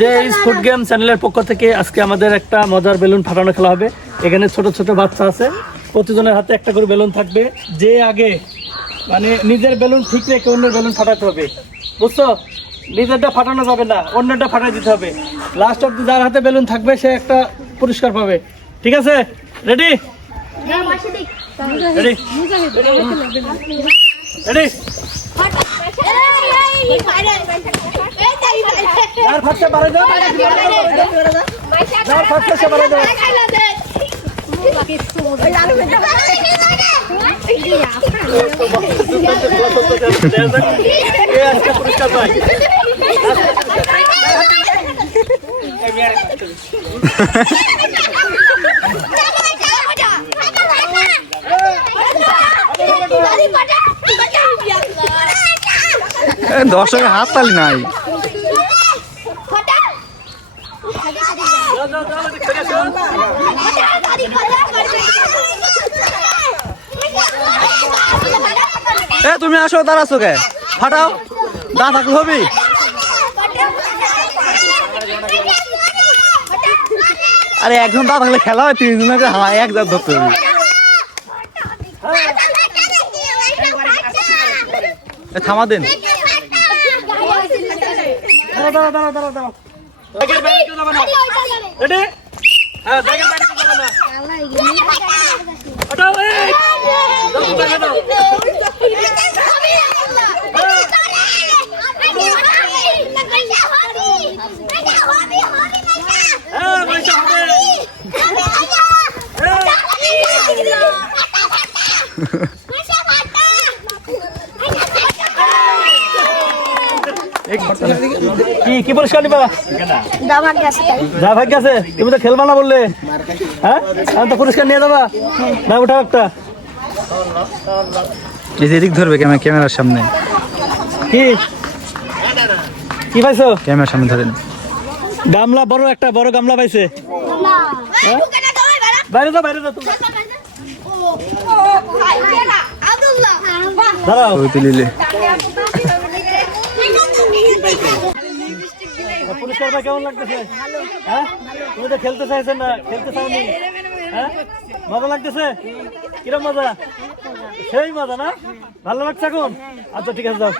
যে food game চ্যানেলের পক্ষ থেকে আজকে আমাদের একটা মজার বেলুন ফাটানো খেলা হবে। এখানে ছোট ছোট বাচ্চা আছে, প্রতিজনের হাতে একটা করে বেলুন থাকবে। যে আগে মানে নিজের বেলুন ঠিক রেখে অন্যের বেলুন ফাটাতে হবে, বুঝছো? নিজেরটা ফাটানো যাবে না, অন্যটা ফাটাই দিতে হবে। লাস্ট অব্দি যার হাতে বেলুন থাকবে সে একটা পুরস্কার পাবে, ঠিক আছে? Ready ready ready. যার ফাটছে বাড়াই দাও, যার ফাটছে সে বাড়াই দাও। পুরস্কার পাই। দর্শকের হাত তালি নাই। তুমি আসো, দাঁড়াচ্ছ কে? ফাটাও, দা থাকলে হবি। আরে একজন দা থাকলে খেলা হয়, তিনজনকে এক জাত ধরতে হবে। থামা দেন। কি পুরস্কার নিবা? যা ভাগ্য আছে। তুমি তো খেলবা না বললে, হ্যাঁ? আমি তো পুরস্কার নিয়ে যাবা না, উঠাও একটা। এদিক ধরবে ক্যামেরার সামনে। কি কি পাইছো? ক্যামেরার সামনে ধরেন। গামলা, বড় গামলা পাইছে। বাইরে যাও, বাইরে যাও। দাঁড়াও। পুরস্কারটা কেমন লাগতেছে? হ্যাঁ, তুমি তো খেলতে চাইছেন না, খেলতে চাওনি, হ্যাঁ? মজা লাগতেছে? কিরকম মজা? সেই মজা না? ভালো লাগছে এখন? আচ্ছা ঠিক আছে, যাও।